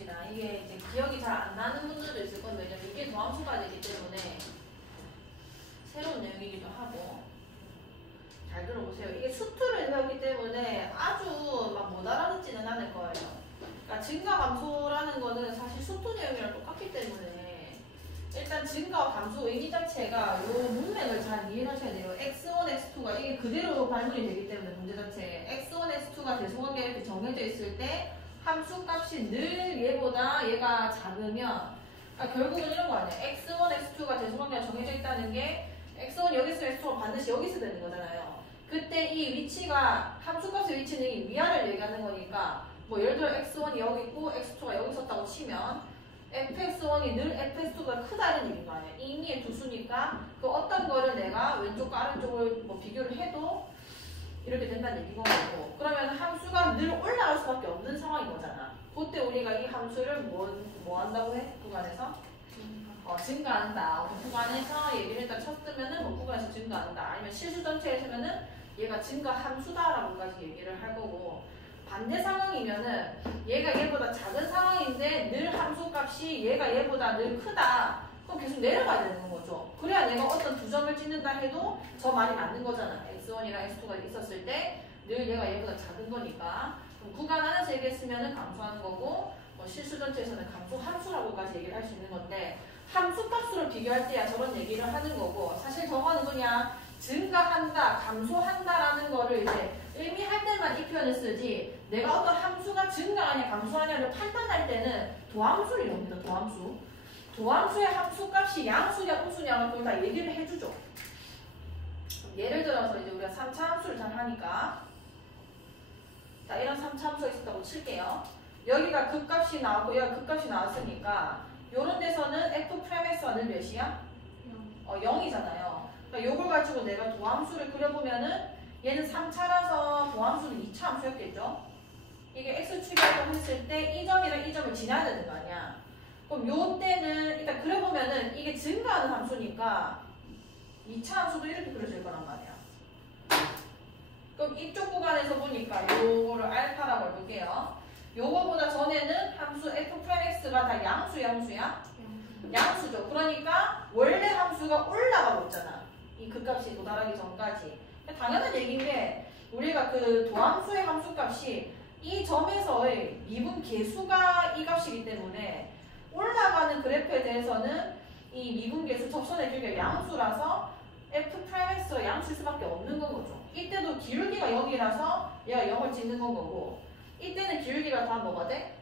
봅시다. 이게 이제 기억이 잘 안 나는 분들도 있을 건데, 왜냐면 이게 도함수가 되기 때문에 새로운 내용이기도 하고. 잘 들어보세요. 이게 수투를 배웠기 때문에 아주 막 못 알아듣지는 않을 거예요. 그러니까 증가 감소라는 거는 사실 수투 내용이랑 똑같기 때문에 일단 증가와 감소 의미 자체가 이 문맥을 잘 이해하셔야 돼요. x1, x2가 이게 그대로 발문이 되기 때문에 문제 자체에 x1, x2가 대소관계가 이렇게 정해져 있을 때 함수 값이 늘 얘보다 얘가 작으면 그러니까 결국은 이런 거 아니에요. x1, x2가 대소관계가 정해져 있다는 게 x1 여기 있으면 x2가 반드시 여기 있어야 되는 거잖아요. 그때 이 위치가 함수값의 위치는 이 위아래를 얘기하는 거니까 뭐 예를 들어 x1이 여기 있고 x2가 여기 있었다고 치면 fx1이 늘 fx2가 크다는 얘기인 거 아니야. 임의의 두 수니까 그 어떤 거를 내가 왼쪽과 아래쪽을 뭐 비교를 해도 이렇게 된다는 얘기인 거고 그러면 함수가 늘 올라갈 수밖에 없는 상황인 거잖아. 그때 우리가 이 함수를 뭐 한다고 해? 구간에서? 증가한다. 구간에서 얘기를 일단 쳤으면은 뭐 구간에서 증가한다. 아니면 실수 전체에서면은 얘가 증가 함수다라고까지 얘기를 할 거고 반대 상황이면은 얘가 얘보다 작은 상황인데 늘 함수 값이 얘가 얘보다 늘 크다. 그럼 계속 내려가야 되는 거죠. 그래야 내가 어떤 두 점을 찍는다 해도 저 말이 맞는 거잖아. x1이랑 x2가 있었을 때 늘 얘가 얘보다 작은 거니까 그럼 구간 안에서 얘기했으면은 감소하는 거고 뭐 실수 전체에서는 감소 함수라고까지 얘기를 할 수 있는 건데 함수 값으로 비교할 때야 저런 얘기를 하는 거고 사실 저거는 그냥 증가한다, 감소한다라는 거를 이제 의미할 때만 이 표현을 쓰지 내가 어떤 함수가 증가하냐 감소하냐를 판단할 때는 도함수를 이용합니다. 도함수. 도함수의 함수값이 양수냐 음수냐 그걸 다 얘기를 해주죠. 예를 들어서 이제 우리가 3차 함수를 잘 하니까 자 이런 3차 함수가 있었다고 칠게요. 여기가 극값이 나왔고 여기가 극값이 나왔으니까 요런 데서는 f'(x가 늘 몇이야? 0이잖아요. 그러니까 요걸 가지고 내가 도함수를 그려보면은 얘는 3차라서 도함수는 2차 함수였겠죠? 이게 x축이라고 했을 때 이 점이랑 이 점을 지나야 되는 거 아니야? 그럼 요 때는 일단 그려보면은 이게 증가하는 함수니까 2차 함수도 이렇게 그려질 거란 말이야. 그럼 이쪽 구간에서 보니까 요거를 알파라고 해볼게요. 요거보다 전에는 함수 f'x가 다 양수야, 함수야? 양수죠. 그러니까 원래 함수가 올라가고 있잖아. 이 극값이 도달하기 전까지. 당연한 얘기인데 우리가 그 도함수의 함수값이 이 점에서의 미분 계수가 이 값이기 때문에 올라가는 그래프에 대해서는 이 미분 계수 접선의 길이가 양수라서 f'x가 양수일 수밖에 없는 건 거죠. 이때도 기울기가 0이라서 얘가 0을 찍는 건 거고 이때는 기울기가 다 뭐가 돼?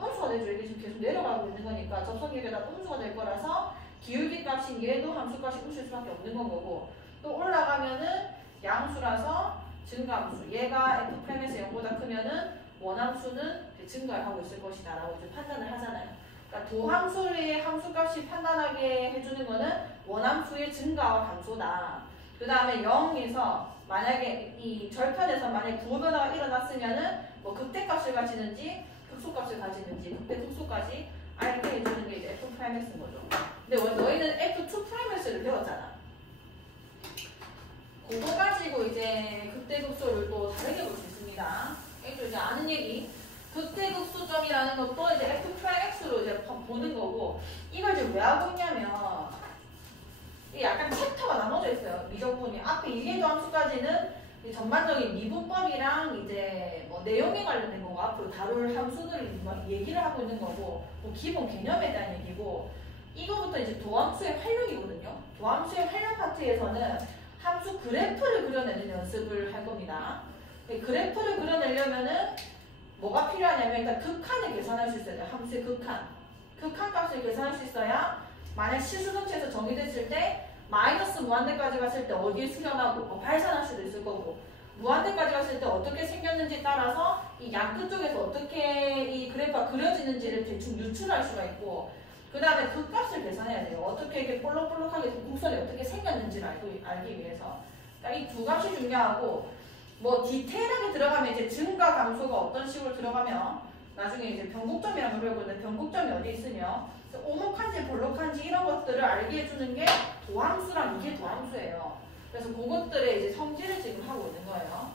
음수가 되죠. 이게 지금 계속 내려가고 있는 거니까 접선 길이가 다 음수가 될 거라서 기울기 값인 얘도 함수 값이 음수일 수밖에 없는 건 거고 또 올라가면은 양수라서 증가함수 얘가 f'에서 0보다 크면은 원함수는 증가하고 있을 것이다 라고 이제 판단을 하잖아요. 그러니까 도함수의 함수값이 판단하게 해주는 거는 원함수의 증가와 감소다. 그 다음에 0에서 만약에 이 절편에서 만약에 부호변화가 일어났으면은 뭐 극대값을 가지는지 극소값을 가지는지 극대 극소까지 알게 해주는 게 이제 f'x인 거죠. 근데 너희는 f2'x를 배웠잖아. 그거 가지고 이제 극대 극소를 또 다르게 볼 수 있습니다. 이것도 이제 아는 얘기. 극대 극소점이라는 것도 이제 f'x로 이제 보는 거고 이걸 지금 왜 하고 있냐면 이게 약간 챕터가 나눠져 있어요. 미적분이 앞에 이해도 함수까지는 전반적인 미분법이랑 이제 뭐 내용에 관련된 거고 앞으로 다룰 함수들을 얘기를 하고 있는 거고 뭐 기본 개념에 대한 얘기고 이거부터 이제 도함수의 활용이거든요. 도함수의 활용 파트에서는 함수 그래프를 그려내는 연습을 할 겁니다. 그래프를 그려내려면은 뭐가 필요하냐면 일단 극한을 계산할 수 있어야 돼요. 함수의 극한. 극한 값을 계산할 수 있어야 만약 실수 전체에서 정의됐을 때 마이너스 무한대까지 갔을 때 어디에 수렴하고 발산할 수도 있을 거고 무한대까지 갔을 때 어떻게 생겼는지 따라서 이 양끝 쪽에서 어떻게 이 그래프가 그려지는지를 대충 유출할 수가 있고 그 다음에 그 값을 계산해야 돼요. 어떻게 이렇게 볼록볼록하게 곡선이 어떻게 생겼는지를 알기 위해서. 그러니까 이 두 값이 중요하고 뭐 디테일하게 들어가면 이제 증가 감소가 어떤 식으로 들어가면 나중에 이제 변곡점이라는 걸 배우고 있는데 변곡점이 어디 있으며 오목한지 볼록한지 이런 것들을 알게 해주는 게 도함수랑 이게 도함수예요. 그래서 그것들의 이제 성질을 지금 하고 있는 거예요.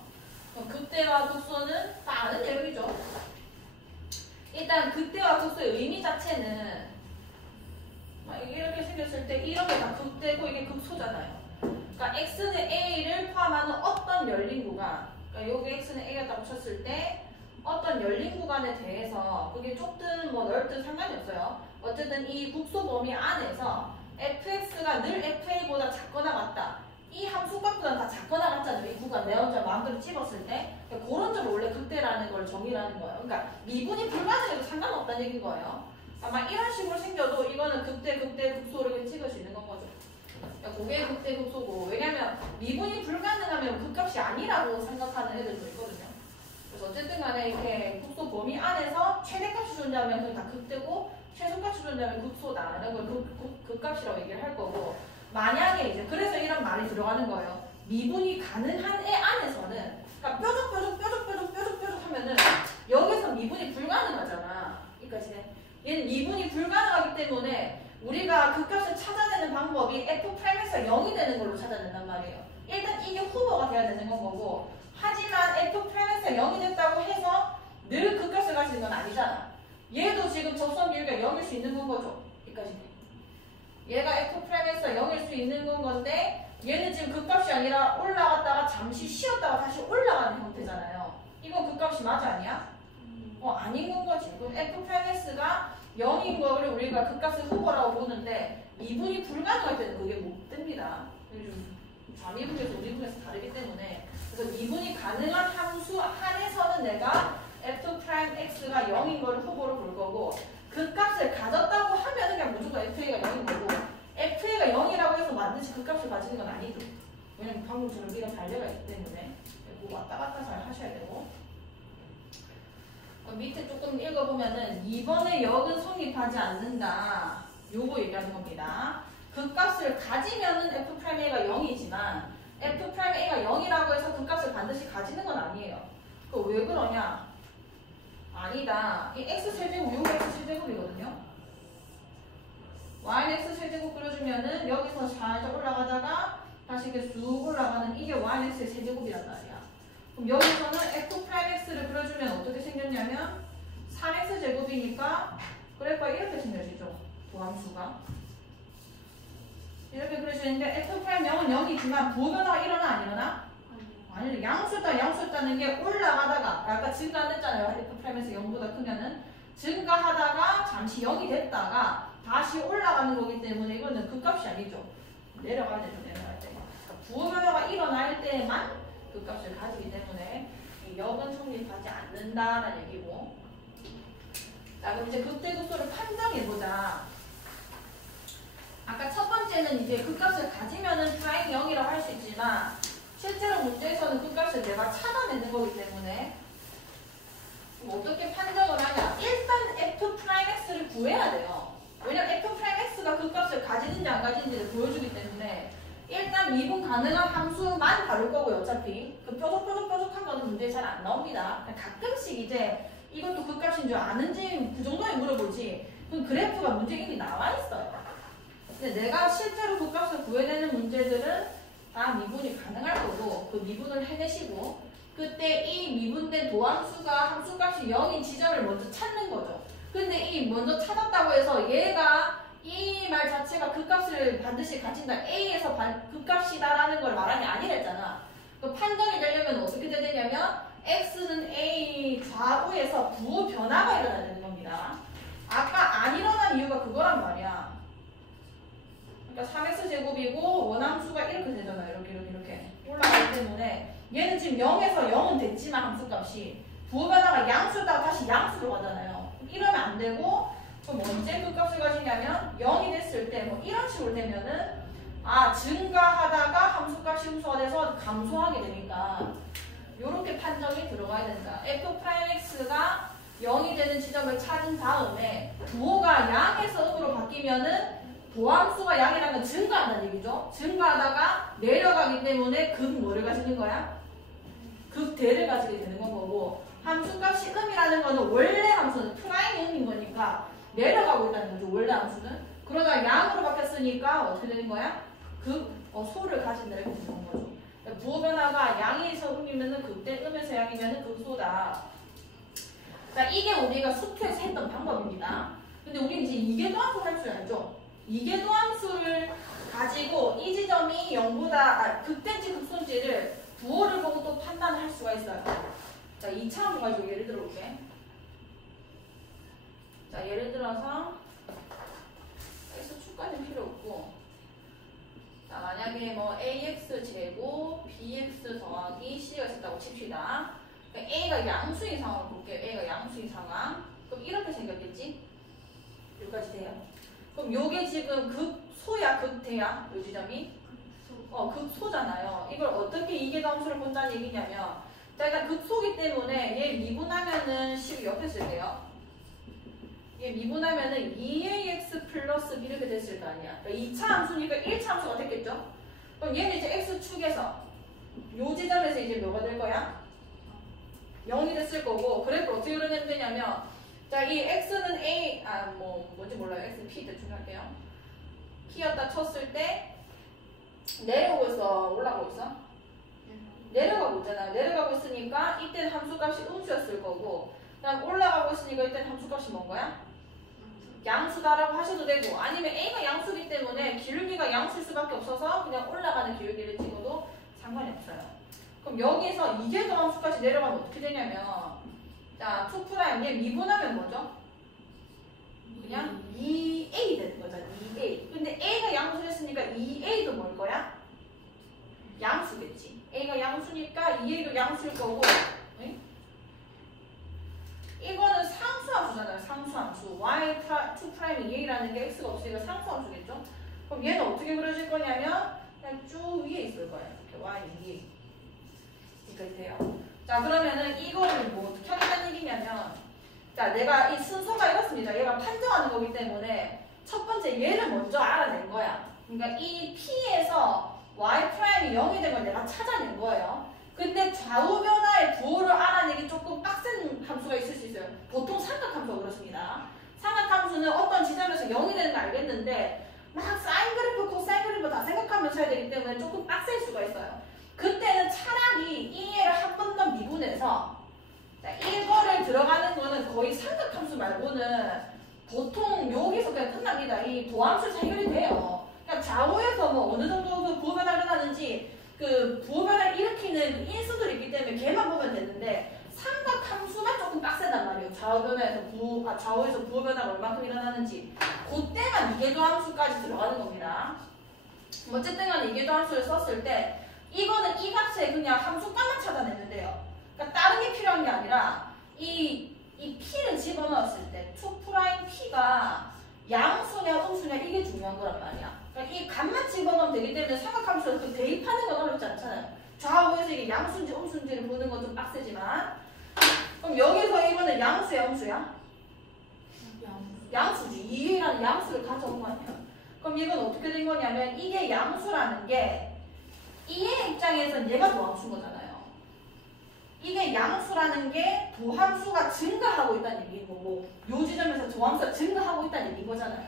극대와 극소는 다 아는 내용이죠. 일단 극대와 극소의 의미 자체는 이렇게 생겼을 때 이런 게 다 극대고 이게 극소잖아요. 그러니까 x는 a를 포함하는 어떤 열린 구간, 그러니까 여기 x는 a였다고 쳤을 때 어떤 열린 구간에 대해서 그게 좁든 뭐 넓든 상관이 없어요. 어쨌든 이 국소 범위 안에서 fx가 늘 fa보다 작거나 같다. 이 함수값보다 다 작거나 같잖아요. 이 구간 내 혼자 마음대로 집었을 때 그런 점을 원래 극대라는 걸 정의를 하는 거예요. 그러니까 미분이 불가능해도 상관없다는 얘기인 거예요. 아마 이런 식으로 생겨도 이거는 극대, 극소 이렇게 찍을 수 있는 건 거죠. 그러니까 그게 극대, 극소고 왜냐면 미분이 불가능하면 극값이 아니라고 생각하는 애들도 있거든요. 그래서 어쨌든 간에 이렇게 국소 범위 안에서 최대값이 존재하면 그게 다 극대고 최소값이 존재하면 극소다라는 걸 극값이라고 얘기를 할 거고 만약에 이제 그래서 이런 말이 들어가는 거예요. 미분이 가능한 애 안에서는 그러니까 뾰족 하면은 여기서 미분이 불가능하잖아. 여기까지네. 얘는 미분이 불가능하기 때문에 우리가 극값을 찾아내는 방법이 F'에서 0이 되는 걸로 찾아낸단 말이에요. 일단 이게 후보가 돼야 되는 건 거고 하지만 F'에서 0이 됐다고 해서 늘 극값을 가지는 건 아니잖아. 얘도 지금 접선 비율가 0일 수 있는 건 거죠. 여기까지. 얘가 F'에서 0일 수 있는 건 건데 얘는 지금 극값이 아니라 올라갔다가 잠시 쉬었다가 다시 올라가는 형태잖아요. 이건 극값이 맞아 아니야? 아닌 건 거지. 그럼 F'S가 0인 거를 우리가 극값을 후보라고 보는데 미분이 불가능할 때는 그게 못 됩니다. 좌미분에서 우미분에서 다르기 때문에 그래서 미분이 가능한 함수 한에서는 내가 F'X가 0인 거를 후보로 볼 거고 극값을 가졌다고 하면 그냥 무조건 FA가 0인 거고 FA가 0이라고 해서 반드시 극값을 가지는 건 아니죠. 왜냐면 방금처럼 미가 반려가 있기 때문에 그거 왔다 갔다 잘 하셔야 되고 밑에 조금 읽어보면은 2번의 역은 성립하지 않는다. 요거 얘기하는 겁니다. 극값을 가지면은 F'A가 0이지만 F'A가 0이라고 해서 극값을 반드시 가지는 건 아니에요. 그거 왜 그러냐? 아니다. 이 X세제곱, 요거 X세제곱이거든요. Y는 X세제곱 그려주면은 여기서 살짝 올라가다가 다시 이렇게 쑥 올라가는 이게 Y는 X의 세제곱이란 말이야. 그럼 여기서는 F'X를 그려주면 어떻게 생겼냐면 3X제곱이니까 그래프가 이렇게 생겨지죠. 도함수가. 이렇게 그려지는데 F'M은 0이지만 부호변화가 일어나 안 일어나? 아니 양수였다는 게 올라가다가 아까 증가 안 됐잖아요. F'에서 0보다 크면은 증가하다가 잠시 0이 됐다가 다시 올라가는 거기 때문에 이거는 극값이 아니죠. 내려가야 되죠. 내려갈 때. 그러니까 부호변화가 일어날 때만 극값을 가지기 때문에 이 역은 성립하지 않는다라는 얘기고. 자 그럼 이제 극대극소를 판정해보자. 아까 첫 번째는 이제 극값을 가지면은 프라임 0이라고 할 수 있지만 실제로 문제에서는 극값을 내가 찾아내는 거기 때문에 어떻게 판정을 하냐. 일단 F'X를 구해야 돼요. 왜냐면 F'X가 극값을 가지는지 안 가지는지를 보여주기 때문에 일단 미분 가능한 함수만 다룰 거고요. 어차피 그 뾰족한 거는 문제에 잘 안 나옵니다. 가끔씩 이제 이것도 극값인 줄 아는지 그 정도에 물어보지 그럼 그래프가 문제에 이미 나와 있어요. 근데 내가 실제로 극값을 구해내는 문제들은 다 미분이 가능할 거고 그 미분을 해내시고 그때 이 미분된 도함수가 함수값이 0인 지점을 먼저 찾는 거죠. 근데 이 먼저 찾았다고 해서 얘가 이 말 자체가 극값을 반드시 가진다. A에서 극값이다라는 걸 말하는 게 아니랬잖아. 그 판정이 되려면 어떻게 돼야 되냐면 X는 A 좌우에서 부호 변화가 일어나야 되는 겁니다. 아까 안 일어난 이유가 그거란 말이야. 그러니까 3X제곱이고 원함수가 이렇게 되잖아요. 이렇게 올라가기 때문에 얘는 지금 0에서 0은 됐지만 함수값이 부호 변화가 양수였다가 다시 양수로 가잖아요. 이러면 안 되고 그럼 언제 극값을 가지냐면 0이 됐을 때 뭐 이런 식으로 되면은 증가하다가 함수값이 흡수가 돼서 감소하게 되니까 요렇게 판정이 들어가야 된다. F'X가 0이 되는 지점을 찾은 다음에 부호가 양에서 음으로 바뀌면은 도함수가 양이라는 건 증가한다는 얘기죠. 증가하다가 내려가기 때문에 뭐를 가지는 거야? 극대를 가지게 되는 건 거고 함수값이 음이라는 거는 원래 함수는 프라임 음인 거니까 내려가고 있다는 거죠. 원래 함수는. 그러다 양으로 바뀌었으니까 어떻게 되는 거야? 소를 가진다 이렇게 되는 거죠. 부호 변화가 양에서 음이면은 극대, 음에서 양이면은 극소다. 자, 이게 우리가 수투에서 했던 방법입니다. 근데 우리는 이제 이계도함수 할 줄 알죠? 이계도함수를 가지고 이 지점이 0보다 극대인지 극소인지를 부호를 보고 또 판단할 수가 있어요. 자, 2차 함수 가지고 예를 들어 볼게. 자, 예를 들어서 x축까지는 필요 없고, 자, 만약에 뭐 ax 제곱 bx 더하기 c가 있었다고 칩시다. 그러니까 a가 양수인 상황을 볼게요. a가 양수인 상황. 그럼 이렇게 생겼겠지? 여기까지 돼요. 그럼 요게 지금 극소야 극대야? 요 지점이? 극소잖아요. 이걸 어떻게 이계도함수를 본다는 얘기냐면, 자, 일단 극소기 때문에 얘 미분하면은 10 옆에 쓸게요. 얘 미분하면은 2ax 플러스 b 이렇게 됐을 거 아니야. 그러니까 2차 함수니까 1차 함수가 됐겠죠? 그럼 얘는 이제 x축에서 요 지점에서 이제 뭐가 될 거야? 0이 됐을 거고, 그래프 어떻게 그려내면 되냐면, 자, 이 x는 a, 뭔지 몰라요. x p 대충 할게요. p였다 쳤을 때 내려오고 있어, 올라가고 있어? 내려가고 있잖아요. 내려가고 있으니까 이때는 함수값이 음수였을 거고, 그다음 올라가고 있으니까 이때는 함수값이 뭔 거야? 양수다라고 하셔도 되고, 아니면 a가 양수기 때문에 기울기가 양수일 수밖에 없어서 그냥 올라가는 기울기를 찍어도 상관이 없어요. 그럼 여기서 이계도함수까지 내려가면 어떻게 되냐면, 자, 2' 얘 미분하면 뭐죠? 그냥 2a 되는 거잖아. 2a. 근데 a가 양수였으니까 2a도 뭘 거야? 양수겠지. a가 양수니까 2a도 양수일 거고, 응? 이거는 상수함수잖아요. 상수함수. y2'이 a라는 게 x가 없으니까 상수함수겠죠? 그럼 얘는 어떻게 그려질 거냐면 그냥 쭉 위에 있을 거예요. 이렇게 y 위에. 이렇게 돼요. 자, 그러면은 이거를 뭐 어떻게 하겠다는 얘기냐면, 자, 내가 이 순서가 이렇습니다. 얘가 판정하는 거기 때문에 첫 번째 얘를 먼저 알아낸 거야. 그러니까 이 p에서 y'이 0이 된 걸 내가 찾아낸 거예요. 근데 좌우 변화의 부호를 알아내기 조금 빡센 함수가 있을 수 있어요. 보통 삼각함수가 그렇습니다. 삼각함수는 어떤 지점에서 0이 되는 거 알겠는데 막 사인 그래프, 코사인 그래프 다 생각하면서 해야 되기 때문에 조금 빡셀 수가 있어요. 그때는 차라리 이 얘를 한 번 더 미분해서, 자, 이거를 들어가는 거는 거의 삼각함수 말고는 보통 여기서 그냥 끝납니다. 이 도함수 해결이 돼요. 그냥 좌우에서 뭐 어느 정도 그 부호 변화를 하는지 그 부호 변화를 일으키는 그 인수들이 있기 때문에 걔만 보면 되는데, 삼각함수만 조금 빡세단 말이에요. 좌우에서 부호 변화가 얼마큼 일어나는지 그때만 이계도함수까지 들어가는 겁니다. 어쨌든 간에 이계도함수를 썼을 때 이거는 이 값에 그냥 함수값만 찾아내는데요. 그러니까 다른 게 필요한 게 아니라 이 p를 집어넣었을 때 2'p가 양수냐 음수냐 이게 중요한 거란 말이야. 그러니까 이 값만 집어넣으면 되기 때문에 삼각함수에서 그 대입하는 건 어렵지 않잖아요. 좌우에서 이게 양수인지 음수인지를 보는 건 좀 빡세지만, 그럼 여기서 이거는 양수야 음수야? 양수지. 2라는 양수를 가져온 거 아니야. 그럼 이건 어떻게 된 거냐면, 이게 양수라는 게 이의 입장에서는 얘가 도함수인 거잖아요. 이게 양수라는 게 도함수가 증가하고 있다는 얘기인 거고, 요 지점에서 도함수가 증가하고 있다는 얘기인 거잖아요.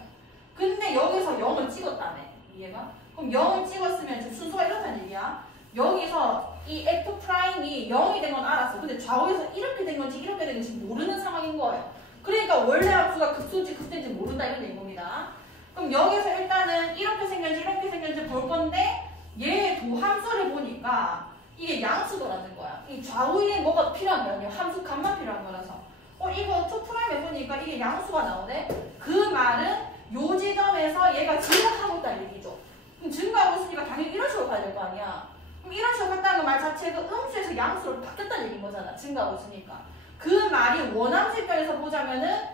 근데 여기서 0을 찍었다며, 이해가? 그럼 0을 찍었으면 지금 순서가 이렇다는 얘기야. 여기서 이 F'이 0이 된 건 알았어. 근데 좌우에서 이렇게 된 건지 이렇게 된 건지 모르는 상황인 거예요. 그러니까 원래 함수가 극소인지 극대인지 모른다 이런 얘기인 겁니다. 그럼 여기서 일단은 이렇게 생겼는지 볼 건데, 얘의 도함수를 보니까 이게 양수더라는 거야. 이 좌우에 뭐가 필요한 거 아니에요. 함수 값만 필요한 거라서. 이거 2'에 보니까 이게 양수가 나오네? 그 말은 요 지점에서 얘가 증가하고 있다는 얘기죠. 그럼 증가하고 있으니까 당연히 이런 식으로 가야 될 거 아니야. 그럼 이런 식으로 갔다는 말 자체가 음수에서 양수로 바뀌었다는 얘기인 거잖아. 증가하고 있으니까. 그 말이 원함수 입장에서 보자면은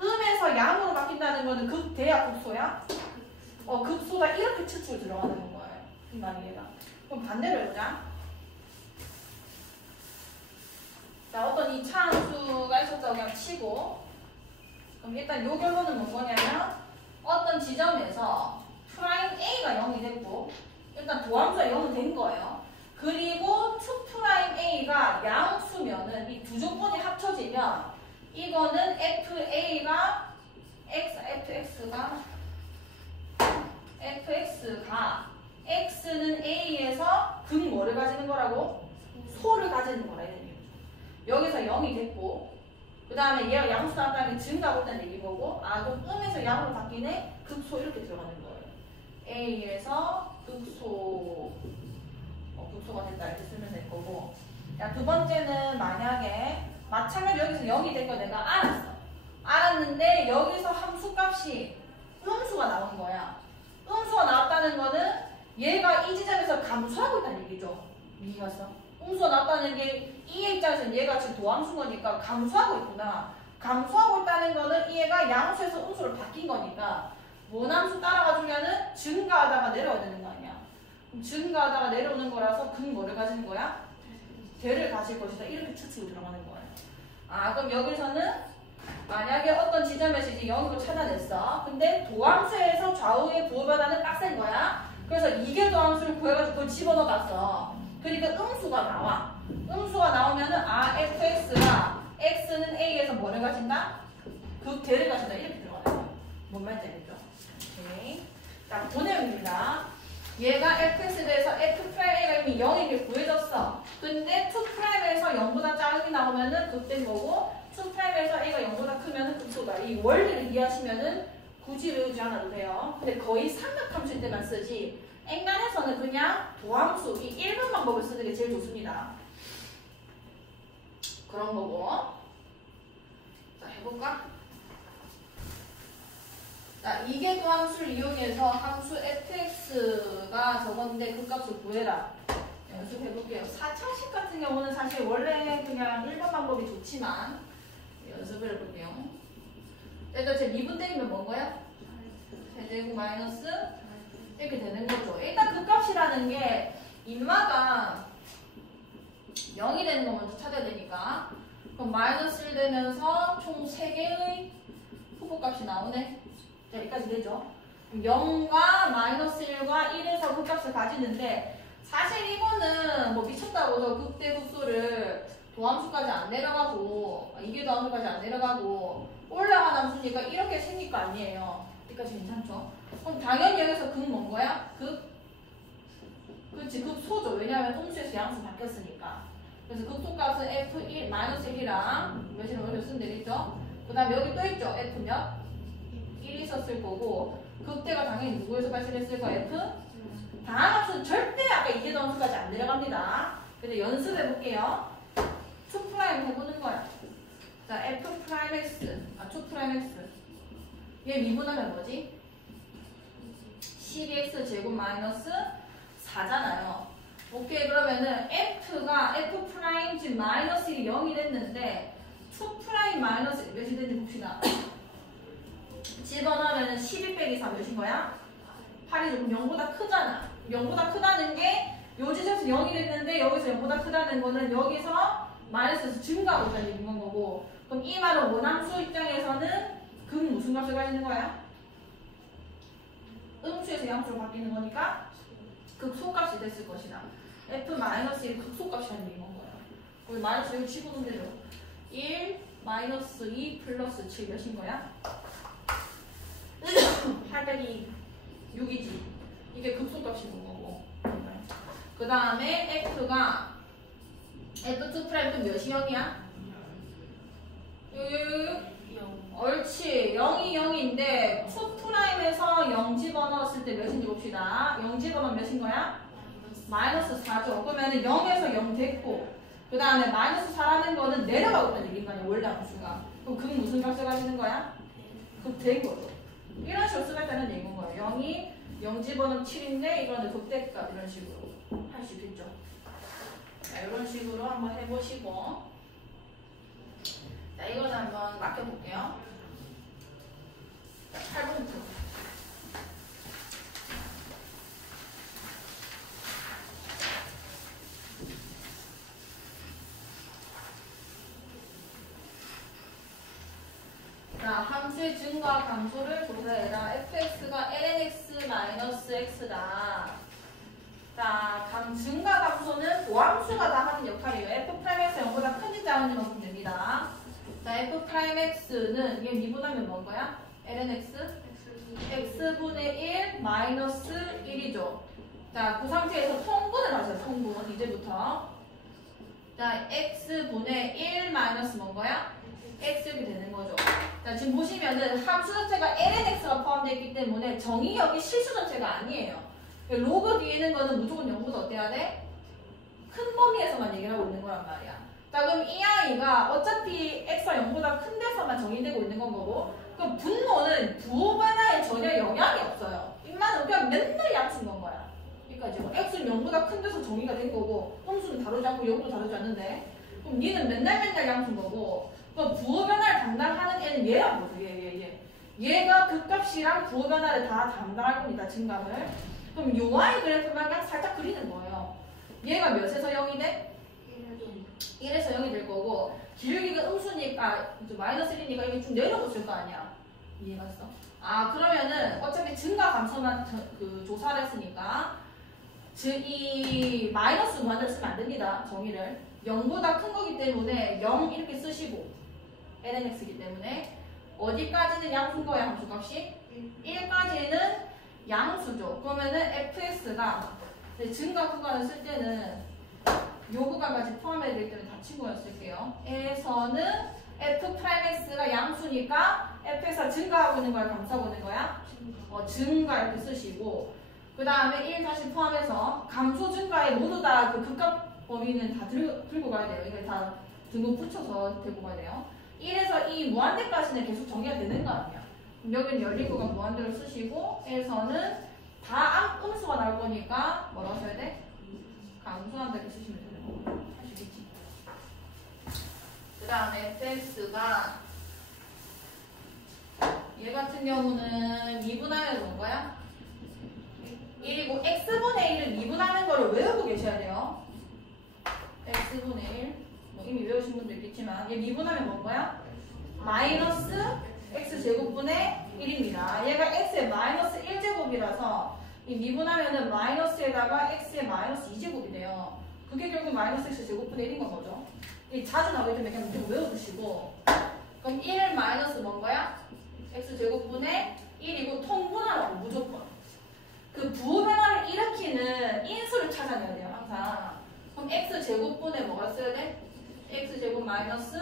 음에서 양으로 바뀐다는 거는 극대야 극소야? 극소다 이렇게 추측을 들어가는 거예요. 이 말이 얘가. 그럼 반대로 해보자. 자, 어떤 2차 함수가 있었다고 그냥 치고, 그럼 일단 요 결론은 뭔 거냐면, 어떤 지점에서 프라임 A가 0이 됐고, 일단 도함수가 0은 된 거예요. 그리고 2'A가 양수면은 이 두 조건이 합쳐지면, 이거는 FX가 X는 A에서 극 뭐를 가지는 거라고? 소를 가지는 거라. 여기서 0이 됐고, 그 다음에 얘가 양수 나왔다는 게 증가하고 있다는 얘기인 거고, 아, 그럼 음에서 양으로 바뀌네? 극소 이렇게 들어가는 거예요. A에서 극소, 극소가 됐다 이렇게 쓰면 될 거고. 야, 두 번째는 만약에 마찬가지로 여기서 0이 된 거 내가 알았어. 알았는데 여기서 함수값이 음수가 나온 거야. 음수가 나왔다는 거는 얘가 이 지점에서 감소하고 있다는 얘기죠. 이해갔어? 음수가 나왔다는 게 이의 입장에서는 얘가 지금 도함수인 거니까 감소하고 있구나. 감소하고 있다는 거는 얘가 양수에서 음수로 바뀐 거니까 원함수 따라가 주면은 증가하다가 내려와야 되는 거 아니야. 그럼 증가하다가 내려오는 거라서 그 뭐를 가지는 거야? 대를 가질 것이다. 이렇게 추측이 들어가는 거예요. 아, 그럼 여기서는 만약에 어떤 지점에서 이제 0으로 찾아냈어. 근데 도함수에서 좌우에 부호변화는 빡센 거야. 그래서 이계 도함수를 구해가지고 그걸 집어넣어봤어. 그러니까 음수가 나와. 음수가 나오면은 아, fx가 x는 a에서 뭐를 가진다? 극대를 가진다. 이렇게 들어가는 거야. 뭔 말인지 알겠죠? 오케이. 자, 보내봅니다. 얘가 fx에 대해서 f'a가 이미 0이게 구해졌어. 근데 2'에서 0보다 작음이 나오면은 극대인 거고 2'에서 a가 0보다 크면은 극소다. 이 원리를 이해하시면은 굳이 외우지 않아도 돼요. 근데 거의 삼각함수일 때만 쓰지 앵간에서는 그냥 도함수, 이 1번 방법을 쓰는 게 제일 좋습니다. 그런 거고. 자, 해볼까? 자, 이계 도함수를 이용해서 함수 fx가 저건데 그 값을 구해라. 연습해볼게요. 4차식 같은 경우는 사실 원래 그냥 1번 방법이 좋지만 연습을 해볼게요. 일단 제 미분되기면 뭔 거야? 세제곱 마이너스 이렇게 되는 거죠. 일단 그 값이라는 게 인마가 0이 되는 거 먼저 찾아야 되니까 그럼 마이너스 1 되면서 총 3개의 후보값이 나오네. 자, 여기까지 되죠. 0과 마이너스 1과 1에서 그 값을 가지는데 사실 이거는 뭐 미쳤다고 저 극대 극소를 도함수까지 안 내려가고 이게 도함수까지 안 내려가고 올라간 함수니까 이렇게 생길 거 아니에요. 여기까지 괜찮죠? 그럼 당연히 여기서 극 뭔 거야? 그치, 극소죠. 왜냐하면 음수에서 양수 바뀌었으니까. 그래서 극소값은 f1 마이너스 1이랑 몇이랑 몇을 쓰면 되겠죠? 그 다음에 여기 또 있죠. f 몇? 1이 있었을 거고 극대가 당연히 누구에서 발생했을 거야? f? 다함수는 절대 아까 이계 함수까지 안 내려갑니다. 근데 연습해 볼게요. 2' 해보는 거야. 자, f'x, 2'x. 얘 미분하면 뭐지? 12x 제곱 마이너스 4잖아요. 오케이, 그러면은 f가 f'지 마이너스 1이 0이 됐는데 2' 마이너스 몇이 됐는지 봅시다. 집어넣으면 12 빼기 4 몇인 거야? 8이 조금 0보다 크잖아. 0보다 크다는 게 요 지점에서 0이 됐는데 여기서 0보다 크다는 거는 여기서 마이너스에서 증가하고 있다는 얘기인 거고 그럼 이 말은 원함수 입장에서는 극 무슨 값을 가지는 거야? 음수에서 양수로 바뀌는 거니까 극소값이 됐을 것이다. f-1 극소값이라는 얘기인 거야. 그럼 마이너스 여기 집어넣으면 되죠. 1 마이너스 2 플러스 7 몇인 거야? 802 6이지. 이게 극소값이 있는 거고. 그 다음에 f가 f2'도 몇이 0이야? 옳지. 0이 0인데 2'에서 0 집어넣었을 때 몇인지 봅시다. 0 집어넣으면 몇인 거야? 마이너스 4죠. 그러면 0에서 0 됐고 그 다음에 마이너스 4라는 거는 내려가고 있다는 얘기인 거 아니야. 원래 함수가. 그럼 극 무슨 값을 가지는 거야? 극 된 거죠. 이런 식으로 쓰겠다는 얘기인 거예요. 0이 0 집어넣으면 7인데 이거는 극대값 이런 식으로 할 수 있겠죠. 자, 이런 식으로 한번 해보시고 자, 이거는 한번 맡겨볼게요. 자, 8번부터. 자, 함수의 증가 감소를 조사해라. fx가 lnx-x다. 자, 증가 감소는 도함수가 다 하는 역할이에요. f'에서 0보다 큰지 작은지 만큼 됩니다. 자, f'x는 얘 미분하면 뭔 거야? lnx? x분의 1 마이너스 1이죠. 자, 그 상태에서 통분을 하세요. 통분. 이제부터. 자, x분의 1 마이너스 뭔 거야? x 이렇게 되는 거죠. 자, 지금 보시면은 함수 자체가 lnx가 포함되어 있기 때문에 정의역이 실수 전체가 아니에요. 로그 뒤에 있는 거는 무조건 0보다 어때야 돼? 큰 범위에서만 얘기를 하고 있는 거란 말이야. 자, 그럼 이 아이가 어차피 x가 0보다 큰 데서만 정의되고 있는 건 거고, 그럼 분모는 부호 변화에 전혀 영향이 없어요. 입만은 그냥 맨날 양수인 건 거야. 그러니까 지금 x는 0보다 큰 데서 정의가 된 거고, 음수는 다루지 않고 0도 다루지 않는데, 그럼 니는 맨날 양수인 거고, 그럼 부호 변화를 담당하는 애는 얘란 거죠. 얘가 그 값이랑 부호 변화를 다 담당할 겁니다. 증감을. 그럼 UI 그래프만 그냥 살짝 그리는 거예요. 얘가 몇에서 0이 돼? 1에서 0이 될 거고, 기울기가 음수니까, 마이너스 1이니까 이게 좀 내려붙을 거 아니야. 이해갔어? 아, 그러면은 어차피 증가 감소만 조사를 했으니까, 이 마이너스 무한대를 쓰면 안 됩니다. 정의를. 0보다 큰 거기 때문에 0 이렇게 쓰시고, lnx이기 때문에, 어디까지는 양수인 거야, 함수값이? 1까지는 양수죠. 그러면은 fx가 증가 구간을 쓸 때는 요 구간까지 포함해야 되기 때문에 닫힌 거였 쓸게요. 에서는 f'x가 양수니까 fx가 증가하고 있는 거야, 감소하고 있는 거야? 증가 이렇게 쓰시고, 그 다음에 1 다시 포함해서 감소 증가에 모두 다 그 극값 범위는 다 들고 가야 돼요. 이거 다 등급 붙여서 들고 가야 돼요. 1에서 이 무한대까지는 계속 정의가 되는 거 아니야. 여기는 열린 구간 무한대로 쓰시고, 에서는 다 음수가 나올 거니까 뭐라고 써야 돼? 감소한다 이렇게 쓰시면 되는 거. 아시겠지? 그 다음에 fx가 얘 같은 경우는 미분하면 뭔 거야? 1이고 x분의 1을 미분하는 거를 외우고 계셔야 돼요. x분의 1 뭐 이미 외우신 분도 있겠지만 얘 미분하면 뭔 거야? 마이너스 x제곱분의 1입니다. 얘가 x의 마이너스 1제곱이라서 이 미분하면은 마이너스에다가 x의 마이너스 2제곱이 돼요. 그게 결국 마이너스 x제곱분의 1인 건 거죠. 이 자주 나오기 때문에 그냥 좀 외워두시고, 그럼 1 마이너스 뭔 거야? x제곱분의 1이고 통분하라고 무조건. 그 부호 변화를 일으키는 인수를 찾아내야 돼요, 항상. 그럼 x제곱분에 뭐가 써야 돼? x제곱 마이너스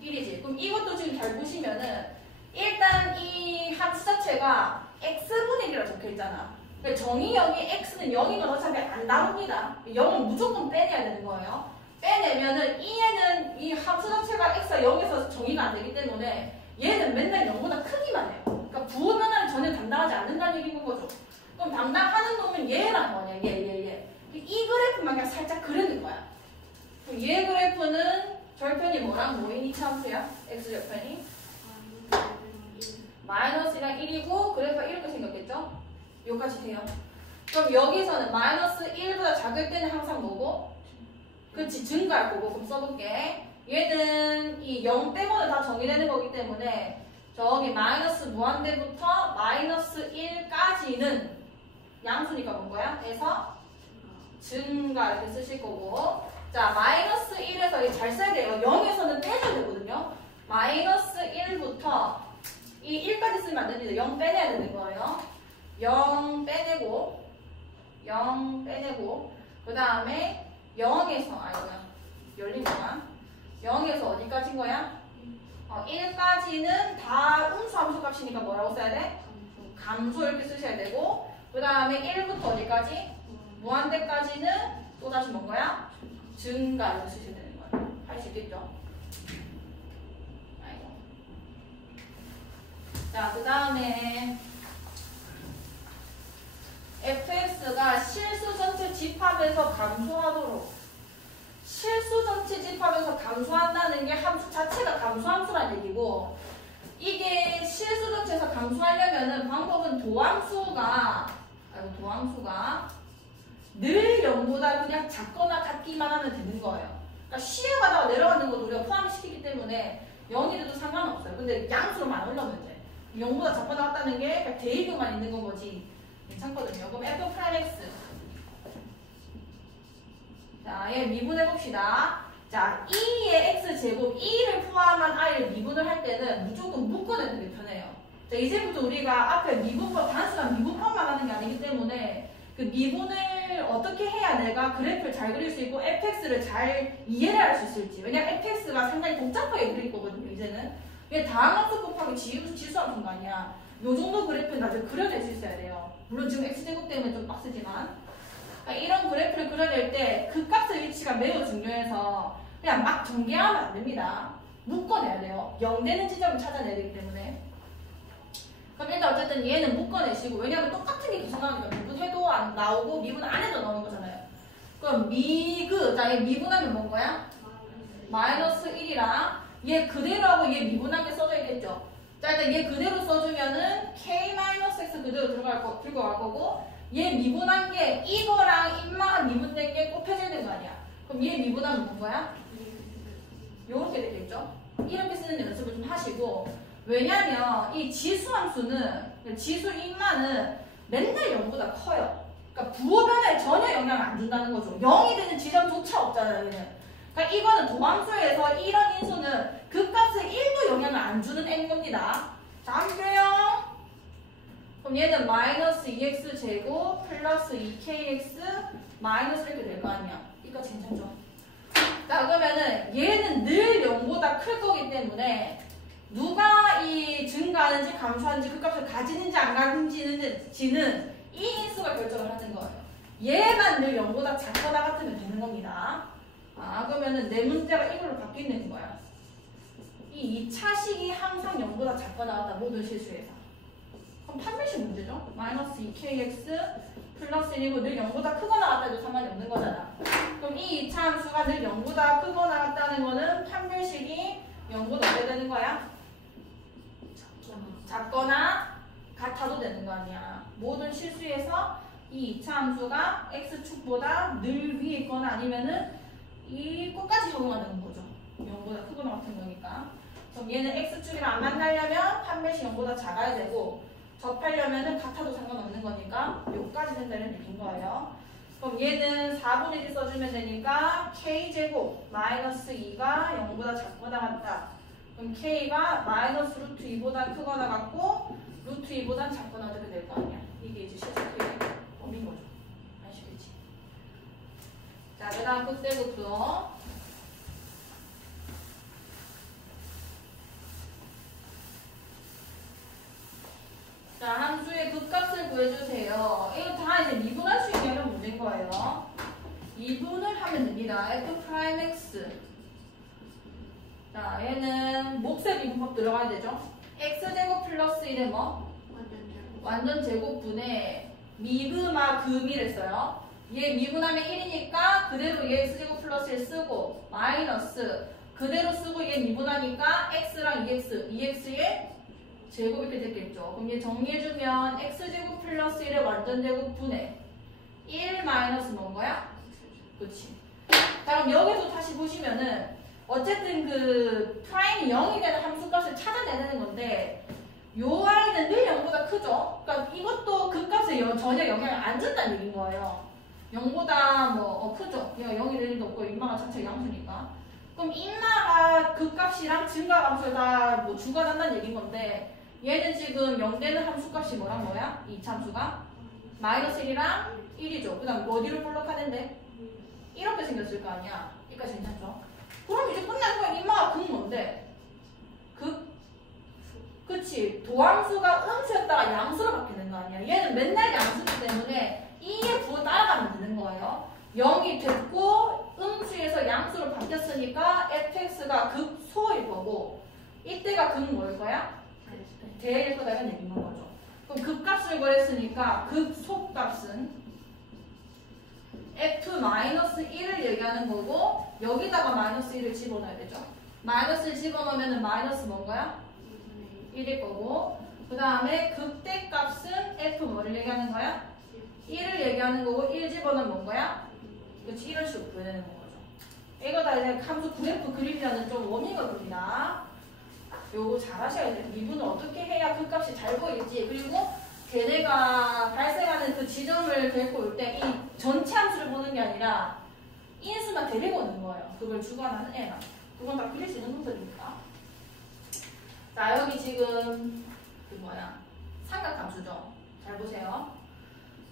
1이지. 그럼 이것도 지금 잘 보시면은 일단 이 함수 자체가 x분의 1이라고 적혀있잖아. 그러니까 정의역이 x는 0이면 어차피 안 나옵니다. 0은 무조건 빼내야 되는 거예요. 빼내면은 이 함수 자체가 x가 0에서 정의가 안 되기 때문에 얘는 맨날 0보다 크기만 해요. 그러니까 부호 변화를 전혀 담당하지 않는다는 얘기인 거죠. 그럼 담당하는 놈은 얘란 거냐, 얘. 이 그래프만 그냥 살짝 그리는 거야. 그럼 얘 그래프는 절편이 뭐랑 뭐인 이차 함수야? x절편이? 마이너스랑 1이고 그래프가 이렇게 생겼겠죠? 여기까지 돼요. 그럼 여기서는 마이너스 1보다 작을 때는 항상 뭐고? 그렇지, 증가할 거고. 그럼 써볼게. 얘는 이 0 빼고는 다 정의되는 거기 때문에 저기 마이너스 무한대부터 마이너스 1까지는 양수니까 뭔 거야? 해서 증가 이렇게 쓰실 거고, 자 마이너스 1에서 잘 써야 돼요. 0에서는 빼줘야 되거든요. 마이너스 1부터 이 1까지 쓰면 안 됩니다. 0 빼내야 되는 거예요. 0 빼내고 그 다음에 0에서 열린 거야. 0에서 어디까지인 거야? 1까지는 다 음수 함수 값이니까 뭐라고 써야 돼? 감소 이렇게 쓰셔야 되고, 그 다음에 1부터 어디까지? 무한대까지는 또 다시 뭔 거야? 증가 이렇게 쓰셔야 되는 거야. 할 수 있겠죠? 아이고. 자, 그 다음에 fx가 실수 전체 집합에서 감소하도록, 실수 전체 집합에서 감소한다는 게 함수 자체가 감소함수란 얘기고, 이게 실수 전체에서 감소하려면은 방법은 도함수가 늘 0보다 그냥 작거나 같기만 하면 되는 거예요. 그러니까 쉬어가다가 내려가는 것도 우리가 포함시키기 때문에 0이 돼도 상관없어요. 근데 양수로만 올라오면 돼. 0보다 작거나 같다는 게 그냥 대입만 있는 건 거지. 괜찮거든요. 그럼 f'(x) 자, 얘 미분해봅시다. 자, 2의 x제곱 2를 포함한 i를 미분을 할 때는 무조건 묶어내는 게 편해요. 자, 이제부터 우리가 앞에 미분법, 단순한 미분법만 하는 게 아니기 때문에 그 미분을 어떻게 해야 내가 그래프를 잘 그릴 수 있고 fx를 잘 이해를 할 수 있을지. 왜냐면 fx가 상당히 복잡하게 그릴 거거든요. 이제는. 이게 다항함수 곱하기 지수함수인 거 아니야. 요 정도 그래프는 나중에 그려낼 수 있어야 돼요. 물론 지금 x제곱 때문에 좀 빡세지만. 그러니까 이런 그래프를 그려낼 때 그 값의 위치가 매우 중요해서 그냥 막 전개하면 안 됩니다. 묶어내야 돼요. 0 되는 지점을 찾아내야 되기 때문에. 그럼 일단 어쨌든 얘는 묶어내시고, 왜냐면 똑같은 게 계속 나오니까 미분해도 안 나오고 미분 안 해도 나오는 거잖아요. 그럼 자, 얘 미분하면 뭔 거야? 마이너스 1이랑 얘 그대로 하고 얘 미분한 게 써져 있겠죠. 자, 일단 얘 그대로 써주면은 k-x 그대로 들어갈 거고, 얘 미분한 게 이거랑 임마가 미분된 게 곱해져야 되는 거 아니야. 그럼 얘 미분하면 뭔 거야? 요렇게 되겠죠. 이렇게 쓰는 연습을 좀 하시고, 왜냐면 이 지수함수는, 지수 임마는 맨날 0보다 커요. 그러니까 부호 변화에 전혀 영향을 안 준다는 거죠. 0이 되는 지점조차 없잖아요, 얘는. 그러니까 이거는 도함수에서 이런 인수는 그 값에 1도 영향을 안 주는 n인 겁니다. 다음 교형. 그럼 얘는 마이너스 2x 제곱 플러스 2kx 마이너스 이렇게 될 거 아니야. 이거 괜찮죠? 자, 그러면은 얘는 늘 0보다 클 거기 때문에 누가 이 증가하는지 감소하는지 그 값을 가지는지 안 가지는지는 이 인수가 결정을 하는 거예요. 얘만 늘 0보다 작거나 같으면 되는 겁니다. 아, 그러면은 내 문제가 이걸로 바뀌는 거야. 이 2차식이 항상 0보다 작거나 같다. 모든 실수에서. 그럼 판별식 문제죠. 마이너스 2kx 플러스 1이고 늘 0보다 크거나 같다 해도 상관이 없는 거잖아. 그럼 이 2차 함수가 늘 0보다 크거나 같다는 거는 판별식이 0보다 어떻게 되는 거야? 작거나 같아도 되는 거 아니야. 모든 실수에서 이 2차 함수가 x축보다 늘 위에 있거나 아니면은 이 끝까지 적용하는 거죠. 0보다 크거나 같은 거니까. 그럼 얘는 x축이랑 안 만나려면 판별식 0보다 작아야 되고, 접하려면은 같아도 상관없는 거니까 여기까지 된다는 얘기인 거예요. 그럼 얘는 4분의 1 써주면 되니까 k제곱 마이너스 2가 0보다 작거나 같다. 그럼 k가 마이너스 루트 2보다 크거나 같고 루트 2보다 작거나 어떻게 될 거 아니야. 이게 이제 실수의 범위인 거죠. 아시겠지? 자, 그 다음 그때부터 자, 함수의 극값을 구해주세요. 이거 다 이제 미분할 수 있는 문제인 거예요. 미분을 하면 됩니다. f'(x) 자, 얘는 몫의 미분법 들어가야 되죠. x제곱 플러스 1은 뭐? 완전 제곱분의 미분마 금이랬어요. 얘 미분하면 1이니까 그대로 얘 x제곱 플러스 1 쓰고 마이너스 그대로 쓰고 얘 미분하니까 x랑 2x의 제곱 이렇게 됐겠죠. 그럼 얘 정리해주면 x제곱 플러스 1의 완전 제곱분의 1 마이너스 뭔 거야? 그렇지. 자, 그럼 여기서 다시 보시면은 어쨌든 그 프라임이 0이 되는 함수값을 찾아내는 건데 요 i는 늘 0보다 크죠. 그러니까 이것도 그 값에 전혀 영향을 안 준다는 얘기인 거예요. 0보다 뭐 크죠. 얘가 0이 되는 도 없고 인마가 자체가 함수니까. 그럼 인마가 그 값이랑 증가 함수에 다 뭐 중간한다는 얘기인 건데 얘는 지금 0 되는 함수값이 뭐란 거야? 이 함수가 마이너스 1이랑 1이죠. 그 다음 어디로 볼록하는데? 이렇게 생겼을 거 아니야. 여기까지 괜찮죠? 그럼 이제 끝날 거야. 인마가 극 뭔데? 그치. 도함수가 음수였다가 양수로 바뀌는 거 아니야. 얘는 맨날 양수기 때문에 이의 부호 따라가면 되는 거예요. 0이 됐고 음수에서 양수로 바뀌었으니까 fx가 극소일 거고 이때가 극 뭐일 거야? 대일 거다 이런 얘기인 거죠. 그럼 극값을 구했으니까 극소값은 f-1을 얘기하는 거고 여기다가 마이너스 1을 집어넣어야 되죠. 마이너스를 집어넣으면 마이너스 뭔 거야? 1일 거고 그 다음에 극대값은 f 뭐를 얘기하는 거야? 1을 얘기하는 거고 1 집어넣으면 뭔 거야? 그렇지. 이런 식으로 구해내는 거죠. 이거 다 이제 함수 그래프 그리려는 좀 워밍업입니다. 요거 잘 하셔야 돼요. 미분을 어떻게 해야 그 값이 잘 보일지 그리고 걔네가 발생하는 그 지점을 데리고 올 때 이 전체 함수를 보는 게 아니라 인수만 데리고 오는 거예요. 그걸 주관하는 애만. 그건 다 그릴 수 있는 놈들이니까. 자, 여기 지금 그 뭐야 삼각함수죠. 잘 보세요.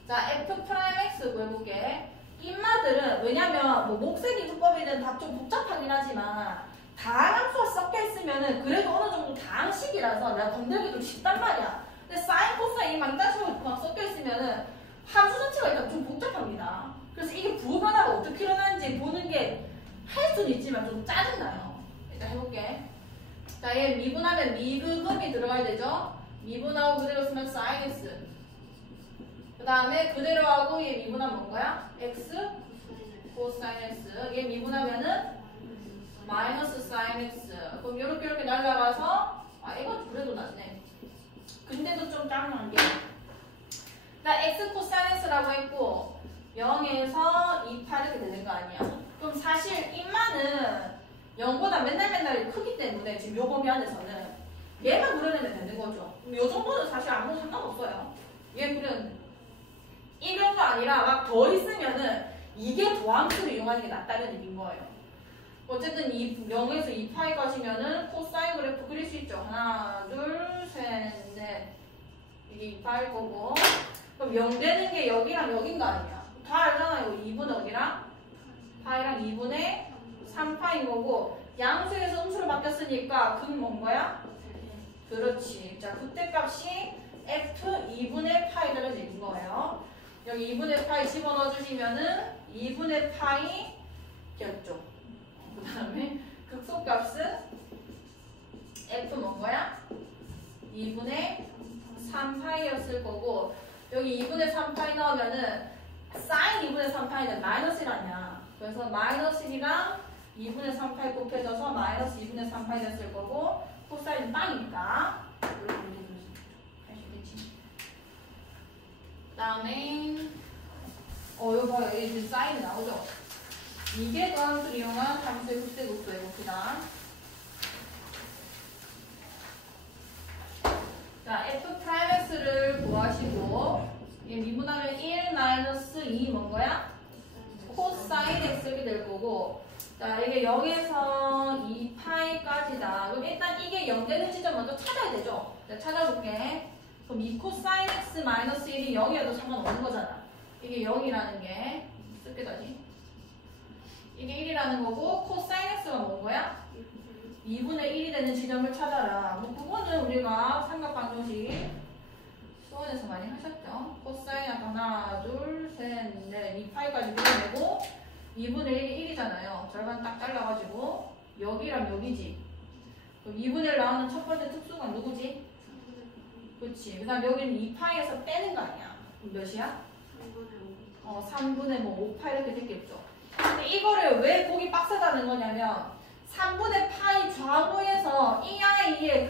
자, f 프라임 x 구해볼게. 인마들은 왜냐면 뭐 목세기 수법이든 다 좀 복잡하긴 하지만 다항 수가 섞여 있으면은 그래도 어느 정도 다항식이라서 내가 건들기 좀 쉽단 말이야. 근데 사인, 코사인 막 이딴 식으로 막 섞여 있으면은 함수 자체가 일단 좀 복잡합니다. 그래서 이게 부호 변화가 어떻게 일어나는지 보는 게 할 수는 있지만 좀 짜증나요. 일단 해볼게. 자, 얘 미분하면 미분음이 들어가야 되죠? 미분하고 그대로 쓰면 sin x. 그 다음에 그대로 하고 얘 미분하면 뭔 거야? x 코사인 x. 얘 미분하면은 마이너스 sin x. 그럼 이렇게 날라가서 이건 그래도 낫네. 근데도 좀 짜증난 게 나 x 코사인 x라고 했고 0에서 2파 이렇게 되는 거 아니야. 그럼 사실 인마는 0보다 맨날 크기 때문에 지금 요 범위 안에서는 얘만 그려내면 되는 거죠. 요 정도는 사실 아무 상관없어요. 얘 그려내면 이 정도 아니라 막 더 있으면은 이게 더함수를 이용하는 게 낫다는 얘기인 거예요. 어쨌든 0에서 2파이까지면은 코사인 그래프 그릴 수 있죠. 하나, 둘, 셋, 넷. 이게 2파일 거고. 그럼 0 되는 게 여기랑 여긴 거 아니야. 다 알잖아요. 2분의 어디랑? 파이랑 2분의 3파인 거고. 양수에서 음수로 바뀌었으니까 그건 뭔 거야? 그렇지. 자, 그때 값이 f 2분의 파이라는 얘기인 거예요. 여기 2분의 파이 집어넣어 주시면은 2분의 파이 겼죠. 그 다음에 극소값은 f 뭔 거야? 2분의 3파이였을 거고 여기 2분의 3파이 넣으면은 sin 2분의 3파이는 마이너스 1 아니야. 그래서 마이너스 1이랑 2분의 3파이 곱해져서 마이너스 2분의 3파이 됐을 거고 코사인은 빵이니까 이렇게 하시겠지. 그 다음에 이거 봐요. 이게 지금 사인이 나오죠? 이게 더함수를 이용한 함수의 극대 노수 해봅시다. 자, f 프라임 x를 구하시고 얘 미분하면 1 마이너스 2 뭔 거야? 코사인 x 이렇게 될 거고 자, 이게 0에서 2파이까지다. 그럼 일단 이게 0 되는 지점 먼저 찾아야 되죠? 내가 찾아볼게. 그럼 이 코사인 x 마이너스 1이 0이어도 상관없는 거잖아. 이게 0이라는 게 쓸게 다시. 이게 1이라는 거고 코사인 x가 뭔 거야? 2분의 1이 되는 지점을 찾아라. 뭐 그거는 우리가 삼각방정식 수원에서 많이 하셨죠. 코사인 하나, 둘, 셋, 넷, 2파이까지 그려내고 2분의 1이 1이잖아요. 절반 딱 잘라가지고 여기랑 여기지. 그럼 2분의 1 나오는 첫 번째 특수가 누구지? 그렇지. 그 다음 여기는 2파이에서 빼는 거 아니야. 그럼 몇이야? 3분의 5파 이렇게 됐겠죠. 근데 이거를 왜 보기 빡세다는 거냐면 3분의 파이 좌우에서 이 아이의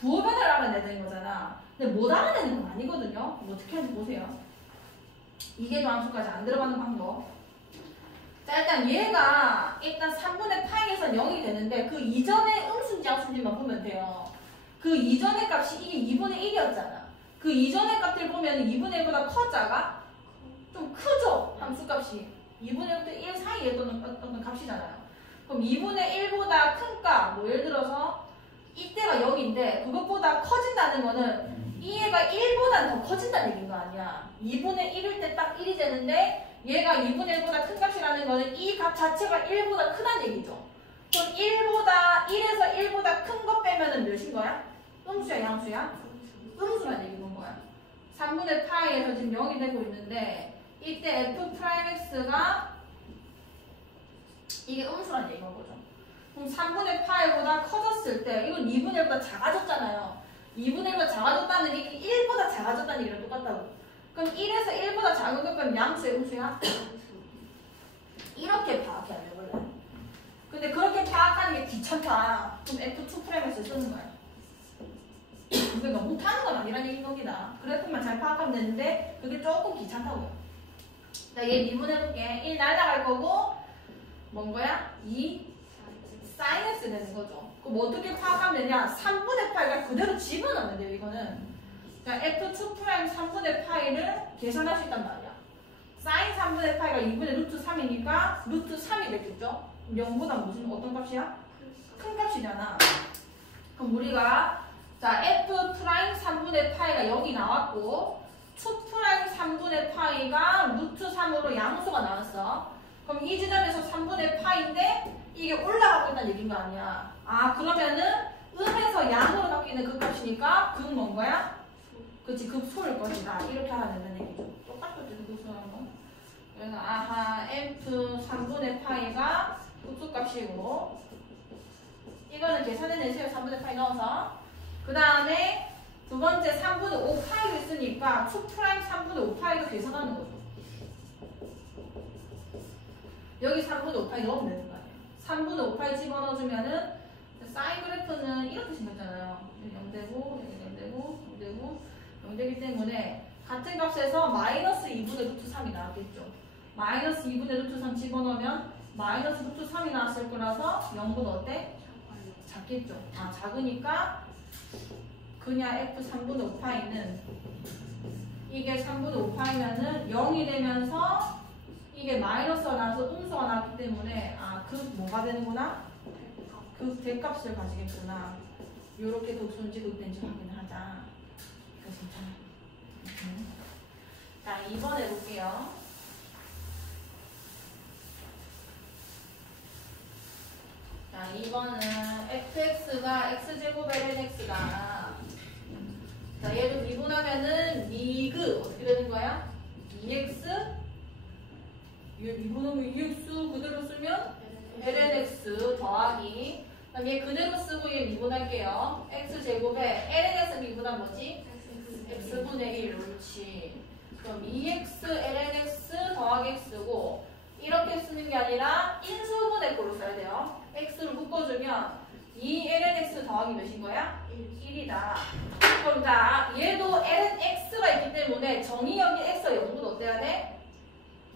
부호 변화를 알아내야 되는 거잖아. 근데 못 알아내는 건 아니거든요. 뭐 어떻게 하는지 보세요. 이게 더함수까지 안 들어가는 방법. 자, 일단 얘가 3분의 파이에서 0이 되는데 그 이전에 음수인지 양수인지만 보면 돼요. 그 이전의 값이 이게 2분의 1이었잖아. 그 이전의 값들 보면 2분의 1보다 커 작아? 좀 크죠? 함수값이 2분의 1부터 1 사이에 어떤 값이잖아요. 그럼 2분의 1보다 큰 값, 뭐 예를 들어서 이때가 0인데 그것보다 커진다는 거는 이 애가 1보다 더 커진다는 얘기인 거 아니야. 2분의 1일 때 딱 1이 되는데 얘가 2분의 1보다 큰 값이라는 거는 이 값 자체가 1보다 크다는 얘기죠. 그럼 1에서 1보다 큰 거 빼면은 몇인 거야? 음수야 양수야? 음수란 얘기인 거야. 3분의 파이에서 지금 0이 되고 있는데 이때 f 프라임 x가 이게 음수란 얘기인 거죠. 그럼 3분의 파이보다 커졌을 때 이건 2분의 1보다 작아졌잖아요. 2분의 1보다 작아졌다는 게 1보다 작아졌다는 얘기랑 똑같다고. 그럼 1에서 1보다 작은 것 빼면 양수의 음수야? 이렇게 파악해야 돼 원래. 근데 그렇게 파악하는 게 귀찮다. 그럼 f2 프라임 x 쓰는 거야. 그러니까 못하는 건 아니라는 얘기인 겁니다. 그래프만 잘 파악하면 되는데 그게 조금 귀찮다고요. 자, 얘 미분해볼게. 1 날라갈 거고 뭔 거야? 2 sin x 되는 거죠. 그럼 어떻게 파악하면 되냐? 3분의 파이가 그대로 집어넣으면 돼요. 이거는. 자, f2 프라임 3분의 파이를 계산할 수 있단 말이야. sin 3분의 파이가 2분의 루트 3이니까 루트 3이 되겠죠? 0보다 어떤 값이야? 큰 값이잖아. 그럼 우리가 자, F 프라임 3분의 파이가 여기 나왔고 2 프라임 3분의 파이가 루트 3으로 양수가 나왔어. 그럼 이 지점에서 3분의 파인데 이게 올라가고 있다는 얘기인 거 아니야. 아, 그러면은 음에서 양으로 바뀌는 그 값이니까 극 뭔 거야? 그치, 극소일 것이다. 이렇게 하면 된다는 얘기죠. 똑같거든, 극소라는 건. 그래서 아하, F 3분의 파이가 극소값이고 이거는 계산해내세요. 3분의 파이 넣어서. 그 다음에 두 번째 3분의 5파이가 있으니까 2 프라임 3분의 5파이가 계산하는 거죠. 여기 3분의 5파이 넣으면 되는 거 아니에요. 3분의 5파이 집어넣어주면은 사인 그래프는 이렇게 생겼잖아요. 0되고, 0되고, 0되고, 0되기 때문에 같은 값에서 마이너스 2분의 루트 3이 나왔겠죠. 마이너스 2분의 루트 3 집어넣으면 마이너스 루트 3이 나왔을 거라서 0보다 어때? 작겠죠. 아, 작으니까 그냥 F 3분의 5파이는 이게 3분의 5파이면은 0이 되면서 이게 마이너스가 나와서 음수가 나왔기 때문에 아, 그 뭐가 되는구나? 그 대값을 가지겠구나. 요렇게 극소인지 극대인지 확인하자. 자, 2번 해볼게요. 자, 2번은 fx가 x제곱 lnx가 자, 얘를 미분하면은 미그 어떻게 되는 거야? 2x 미분하면 2x 그대로 쓰면 lnx 더하기 그다음 얘 그대로 쓰고 얘 미분할게요. x제곱에 lnx 미분한 뭐지? x분의 1 옳지. 그럼 2x lnx 더하기 x고 이렇게 쓰는 게 아니라 인수분해 꼴로 써야 돼요. x를 묶어주면 2lnx 더하기 몇인 거야? 1이다. 그럼 자, 얘도 lnx가 있기 때문에 정의역이 x가 0보다 어때야 돼?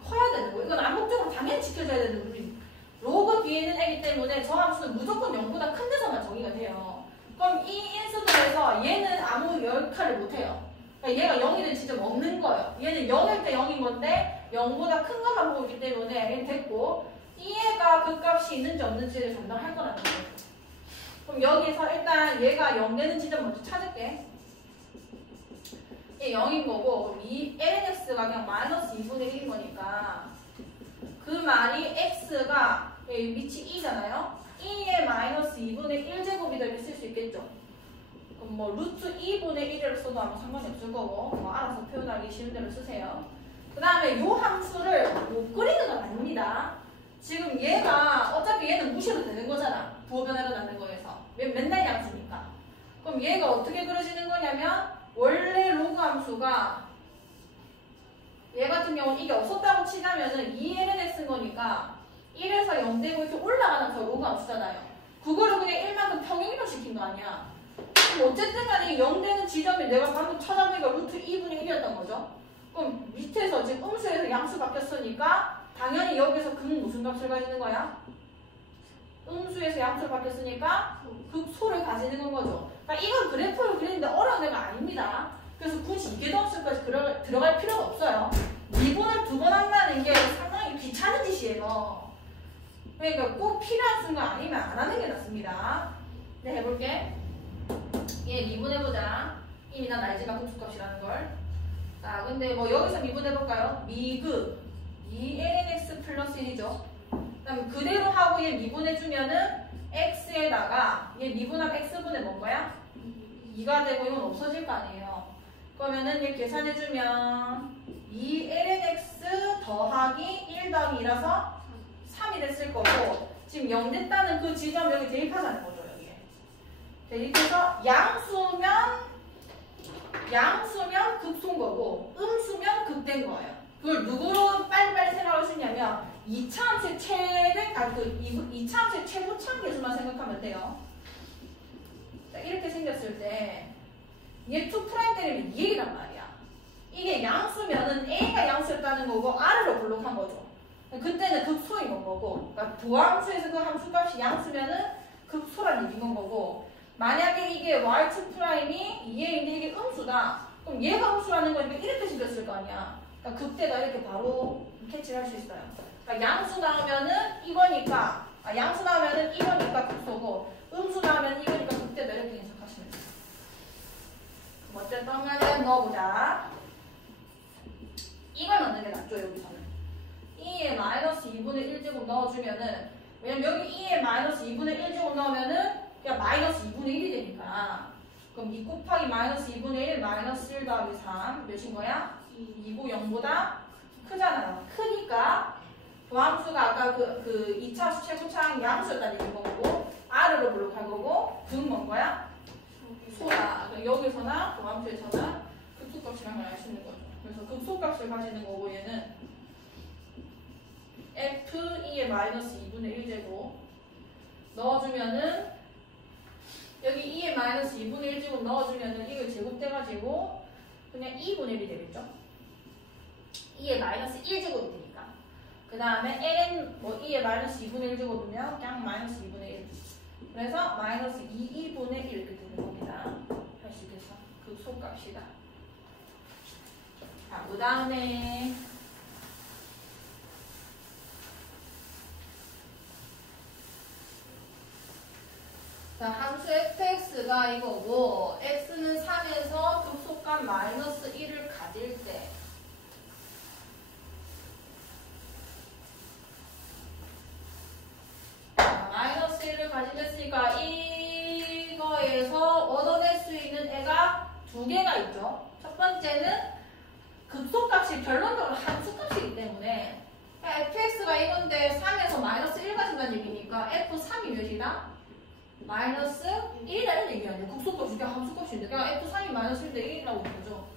커야 되는 거. 이건 암묵적으로 당연히 지켜줘야 되는 룰입니다. 로그 뒤에 있는 애기 때문에 저 함수는 무조건 0보다 큰 데서만 정의가 돼요. 그럼 이 인수들에서 얘는 아무 역할을 못해요. 그러니까 얘가 0이 된 지점 없는 거예요. 얘는 0일 때 0인 건데 0보다 큰 것만 보고 있기 때문에 얘는 됐고 이 애가 그 값이 있는지 없는지를 담당할 거라는 거죠. 그럼 여기서 일단 얘가 0 되는 지점 먼저 찾을게. 얘 0인 거고 이 lnx가 그냥 마이너스 2분의 1인 거니까 그 말이 x가 밑이 2잖아요. 2의 마이너스 2분의 1제곱이다 이렇게 쓸 수 있겠죠. 그럼 뭐 루트 2분의 1을 써도 아무 상관이 없을 거고 뭐 알아서 표현하기 쉬운 대로 쓰세요. 그 다음에 요 함수를 못 그리는 건 아닙니다. 지금 얘가 어차피 얘는 무시해도 되는 거잖아. 부호 변화로 낳는 거에서 맨날 양수니까. 그럼 얘가 어떻게 그려지는 거냐면 원래 로그 함수가 얘 같은 경우는 이게 없었다고 치자면은 2lnx인 거니까 1에서 0되고 이렇게 올라가는 그 로그 함수잖아요. 그거를 그냥 1만큼 평행이동 시킨 거 아니야. 그럼 어쨌든 간에 0되는 지점이 내가 방금 찾아보니까 루트 2분의 1이었던 거죠. 그럼 밑에서 지금 음수에서 양수 바뀌었으니까 당연히 여기서 극 무슨 값을 가지는 거야? 음수에서 양수를 바뀌었으니까 극소를 가지는 건 거죠. 그러니까 이건 그래프를 그리는데 어려운 데가 아닙니다. 그래서 굳이 이계도함수까지 들어갈 필요가 없어요. 미분을 2번 한다는 게 상당히 귀찮은 짓이에요. 그러니까 꼭 필요한 순간 아니면 안 하는 게 낫습니다. 네, 해볼게. 얘 미분해보자. 이미 난 알지만 극소값이라는 걸. 자, 근데 뭐 여기서 미분해볼까요? 미그 2lnx 플러스 1이죠. 그 다음에 그대로 하고 얘 미분해주면은 x에다가 얘 미분하면 x분의 뭔 거야? 2가 되고 이건 없어질 거 아니에요. 그러면은 얘 계산해주면 2lnx 더하기 1 더하기 2라서 3이 됐을 거고 지금 0 됐다는 그 지점 여기 대입하자는 거죠. 여기에 대입해서 양수면 극소인 거고 음수면 극된 거예요. 그걸 누구로 빨리빨리 생각할 수 있냐면 2차 함수의 이차 함수의 최고참 계수만 생각하면 돼요. 자, 이렇게 생겼을 때 얘 2' 때리면 이 얘기란 말이야. 이게 양수면은 A가 양수였다는 거고 R로 블록한 거죠. 그때는 극소인 건 거고 그러니까 부함수에서 그 함수값이 양수면은 극소란 얘기인 건 거고 만약에 이게 y2'이 2a인데 이게 음수다. 그럼 얘가 음수라는 거니까 이렇게 생겼을 거 아니야. 그러니까 그때가 이렇게 바로 캐치를 할 수 있어요. 그러니까 양수 나오면은 이거니까 양수 나오면은 이거니까 극소고 음수 나오면 이거니까 그때도 이렇게 해석하시면 돼요. 그러면 넣어보자. 이걸 넣는 게 낫죠, 여기서는. 2에 마이너스 2분의 1제곱 넣어주면은, 왜냐면 여기 2에 마이너스 2분의 1제곱 넣으면은 그냥 마이너스 2분의 1이 되니까. 그럼 2 곱하기 마이너스 2분의 1 마이너스 1 더하기 3 몇인 거야? 2고 0보다 크잖아요. 크니까 도함수가 아까 그 2차 최고차항 양수였다는 얘기인 거고 R로 블록할 거고 V는 뭔 거야? 소다. 여기서나 도함수에서나 급소값이라는 걸 알 수 있는 거죠. 그래서 급소값을 가지는 거고 얘는 F 2의 마이너스 2분의 1제곱 넣어주면은 여기 2의 마이너스 2분의 1제곱 넣어주면은 이걸 제곱돼가지고 그냥 2분의 1이 되겠죠? 2의 마이너스 1제곱이 되니까. 그 다음에 ln 뭐 2의 마이너스 2분의 1제곱이면 그냥 마이너스 2분의 1. 그래서 마이너스 2분의 1 이렇게 되는 겁니다. 할 수 있겠어? 극소값이다. 자, 그 다음에 자, 함수 fx가 이거고 x는 3에서 극소값 마이너스 1을 가질 때 마이너스 1을 가지겠으니까 이거에서 얻어낼 수 있는 애가 두 개가 있죠. 첫 번째는 극소값이 결론적으로 함수값이기 때문에 fx가 이건데 3에서 마이너스 1 가진다는 얘기니까 f3이 몇이다? 마이너스 1이라는 얘기 아니에요. 극소값이 그냥 함수값인데 그냥 f3이 마이너스 1대 1이라고 보죠.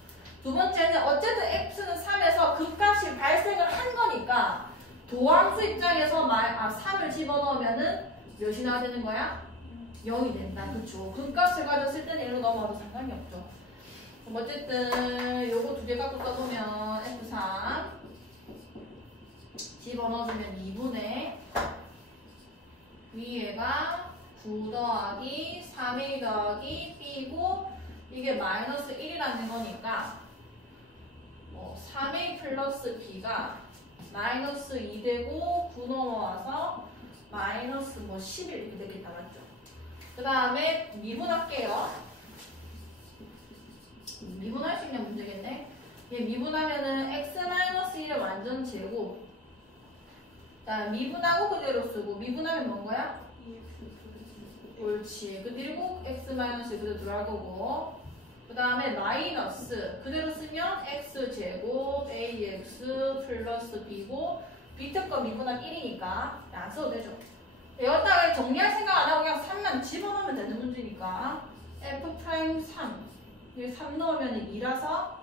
두 번째는 어쨌든 x는 3에서 극값이 발생을 한 거니까 도함수 입장에서 3을 집어넣으면은 몇이 나야 되는 거야? 0이 된다. 그쵸? 극값을 가졌을 때는 1로 넘어가도 상관이 없죠. 그럼 어쨌든 요거 두 개 갖고 써보면 F3 집어넣어주면 2분의 위에가 9 더하기 3a 더하기 b고 이게 마이너스 1이라는 거니까 3a 플러스 b가 마이너스 2 되고 9 넘어와서 마이너스 11 이렇게 되겠다. 맞죠? 그 다음에 미분할게요. 미분할 수 있는 문제겠네. 얘 미분하면은 x-1의 완전 제곱. 자, 미분하고 그대로 쓰고 미분하면 뭔 거야? 옳지. 그리고 x-1 그대로 들어갈 거고 그 다음에 마이너스 그대로 쓰면 x제곱 ax 플러스 b고 b특거 미분하면 1이니까 안 써도 되죠. 여기다가 정리할 생각 안 하고 그냥 3만 집어넣으면 되는 문제니까 f'3 여기 3 넣으면 2라서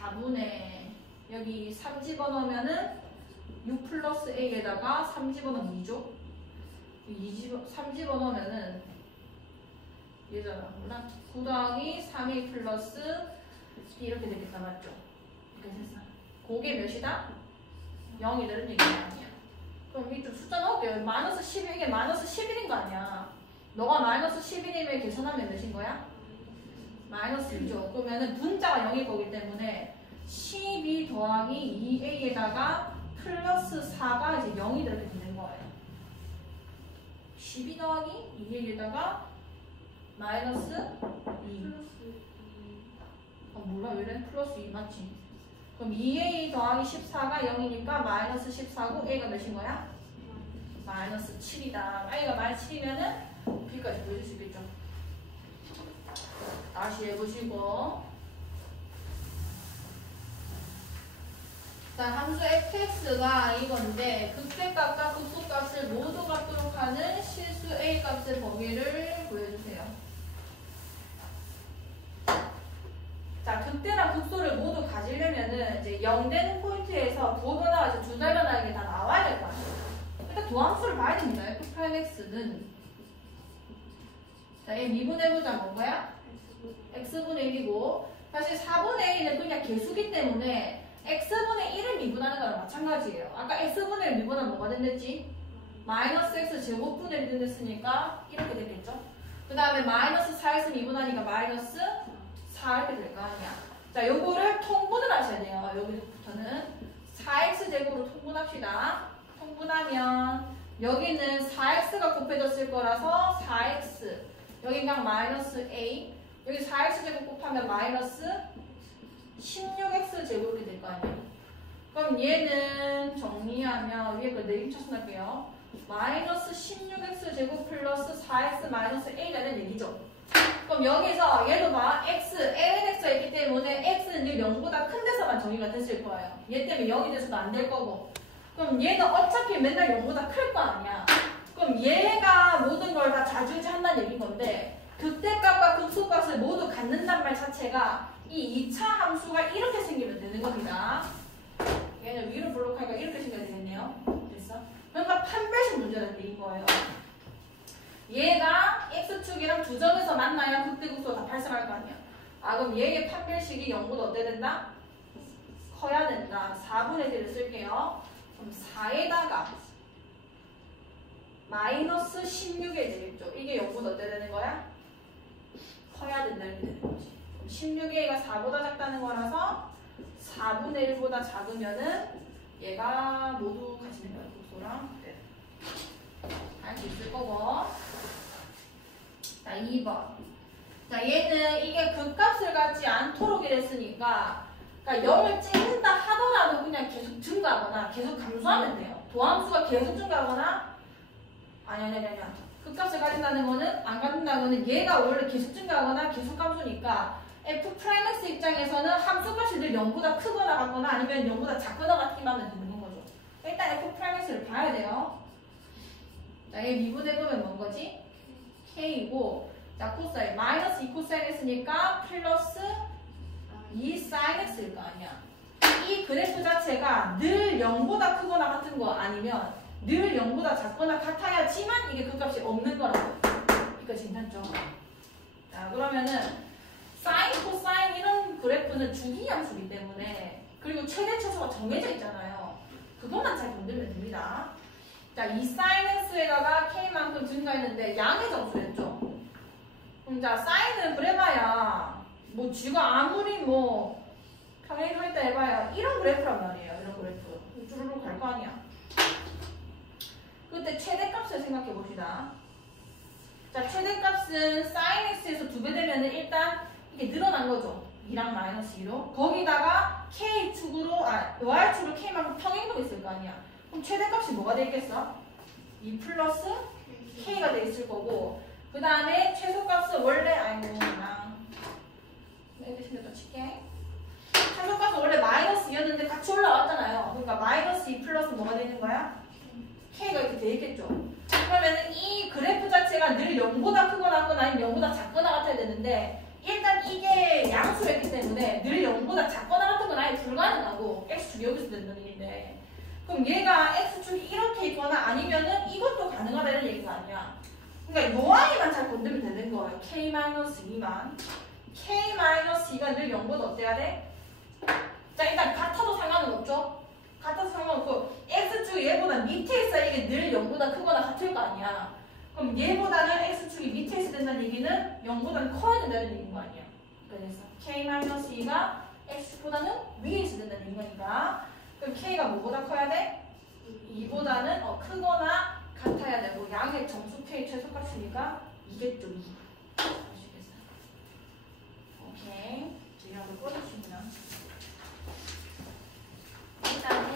4분의 여기 3 집어넣으면은 6 플러스 a에다가 3 집어넣으면 2죠. 3 집어넣으면은 얘잖아. 몰라? 9 더하기 3a 플러스 이렇게 되겠다. 맞죠? 이렇게 됐어. 그게 몇이다? 0이 되는 얘기가 아니야. 그럼 이쪽 숫자 넣을게요. 마이너스 11, 이게 마이너스 11인 거 아니야. 너가 마이너스 11이면 계산하면 몇인 거야? 마이너스 1죠. 그러면은 분자가 0일 거기 때문에 12 더하기 2a에다가 플러스 4가 이제 0이 이렇게 되는 거예요. 12 더하기 2a에다가 마이너스 2. 몰라, 왜 이래? 플러스 2 맞지? 그럼 2a 더하기 14가 0이니까 마이너스 14고 a가 몇인 거야? 마이너스 7이다. a가 마이너스 7이면은 b까지 보여줄 수 있겠죠? 다시 해보시고 자, 함수 fx가 이건데 극대값과 극소값을 모두 갖도록 하는 실수 a값의 범위를 보여주세요. 자, 극대랑 극소를 모두 가지려면은 이제 0 되는 포인트에서 부호변화가 이제 두 달변화가 다 나와야 될 거 아니에요. 일단 도함수를 봐야 됩니다. f'(x는) 자, 얘 미분해보자. 뭔 거야? x분의 1이고 사실 4분의 1은 그냥 개수기 때문에 x분의 1을 미분하는 거랑 마찬가지예요. 아까 x분의 1 미분하면 뭐가 된댔지? 마이너스 x 제곱분의 1 됐으니까 이렇게 됐겠죠? 그 다음에 마이너스 4x 미분하니까 마이너스 4 이렇게 될 거 아니야. 자, 요거를 통분을 하셔야 돼요. 여기부터는 4x 제곱으로 통분합시다. 통분하면 여기는 4x가 곱해졌을 거라서 4x 여기 그냥 마이너스 a 여기 4x 제곱 곱하면 하면 마이너스 16x 제곱 이렇게 될 거 아니에요. 그럼 얘는 정리하면 위에 거 내림차순 할게요. 마이너스 16x 제곱 플러스 4x 마이너스 a라는 얘기죠. 그럼 여기서 얘도 봐. x, lnx가 있기 때문에 x는 늘 0보다 큰 데서만 정의가 됐을 거예요. 얘 때문에 0이 돼서도 안 될 거고. 그럼 얘는 어차피 맨날 0보다 클 거 아니야. 그럼 얘가 모든 걸 다 좌지우지한다는 얘기인 건데 극대값과 극소값을 모두 갖는단 말 자체가 이 2차 함수가 이렇게 생기면 되는 겁니다. 얘는 위로 블록하니까 이렇게 생겨야 되겠네요. 됐어? 그러니까 판별식 문제라는 얘기인 거예요. 얘가 x축이랑 두 점에서 만나야 극대극소가 다 발생할 거 아니야. 아 그럼 얘의 판별식이 0보다 어때야 된다? 커야 된다. 4분의 1을 쓸게요. 그럼 4에다가 마이너스 16이 되겠죠. 이게 0보다 어때야 되는 거야? 커야 된다 이렇게 되는 거지. 그럼 16A가 4보다 작다는 거라서 4분의 1보다 작으면은 얘가 모두 가지는 거야. 극소랑 할 수 있을 거고. 자 2번. 자 얘는 이게 극값을 갖지 않도록 이랬으니까 그러니까 0을 찍는다 하더라도 그냥 계속 증가하거나 계속 감소하면 돼요. 도함수가 계속 증가하거나 아니야. 극값을 가진다는 거는 안 가진다는 거는 얘가 원래 계속 증가하거나 계속 감소니까 f'(x) 입장에서는 함수값이 늘 0보다 크거나 같거나 아니면 0보다 작거나 같기만 하면 되는 거죠. 일단 f'(x를 봐야 돼요. 자, 얘 미분해보면 뭔 거지? k이고 자 코사인 마이너스 2 코사인 했으니까 플러스 2 사인 x일 거 아니야. 이 그래프 자체가 늘 0보다 크거나 같은 거 아니면 늘 0보다 작거나 같아야지만 이게 극값이 없는 거라고. 이거 괜찮죠? 자 그러면은 사인, 코사인 이런 그래프는 주기함수이기 때문에 그리고 최대 최소가 정해져 있잖아요. 그것만 잘 건들면 됩니다. 자, 이 사인 x에다가 k만큼 증가했는데 양의 점수였죠. 그럼 자, 사인은 그래봐야 뭐 쥐가 아무리 뭐 평행이동 했다 해봐야 이런 그래프란 말이에요. 이런 그래프. 주르륵 갈 거 아니야. 그때 최대값을 생각해 봅시다. 자, 최대값은 사인 x에서 2배 되면은 일단 이게 늘어난 거죠. 2랑 마이너스 2로. 거기다가 k축으로, y축으로 k만큼 평행동 있을 거 아니야. 그럼 최대값이 뭐가 되겠어? 2 플러스 k가 돼 있을 거고 그 다음에 최소값은 원래 여기 생겼다 칠게. 최소값은 원래 마이너스 2였는데 같이 올라왔잖아요. 그러니까 마이너스 2 플러스 뭐가 되는 거야? k가 이렇게 돼 있겠죠. 그러면은 이 그래프 자체가 늘 0보다 크거나 같거나 아니면 0보다 작거나 같아야 되는데 일단 이게 양수였기 때문에 늘 0보다 작거나 같은 건 아예 불가능하고 x축이 여기서 된다는 얘기인데 그럼 얘가 x축이 이렇게 있거나 아니면은 이것도 가능하다 이런 얘기가 아니야. 그러니까 요 아이만 잘 건드면 되는 거예요. k-2만. k-2가 늘 0보다 어때야 돼? 자 일단 같아도 상관은 없죠. 같아도 상관없고 x축이 얘보다 밑에 있어야 이게 늘 0보다 크거나 같을 거 아니야. 그럼 얘보다는 x축이 밑에 있어야 된다는 얘기는 0보다는 커야 된다는 얘기인 거 아니야. 그래서 k-2가 x보다는 위에 있어야 된다는 얘기니까 그럼 k가 뭐보다 커야 돼? 2보다는 크거나 같아야 되고 양의 정수 k 최소값이니까 이겠죠. 2. 아시겠어요? 오케이. 지금 한번 꺼주시면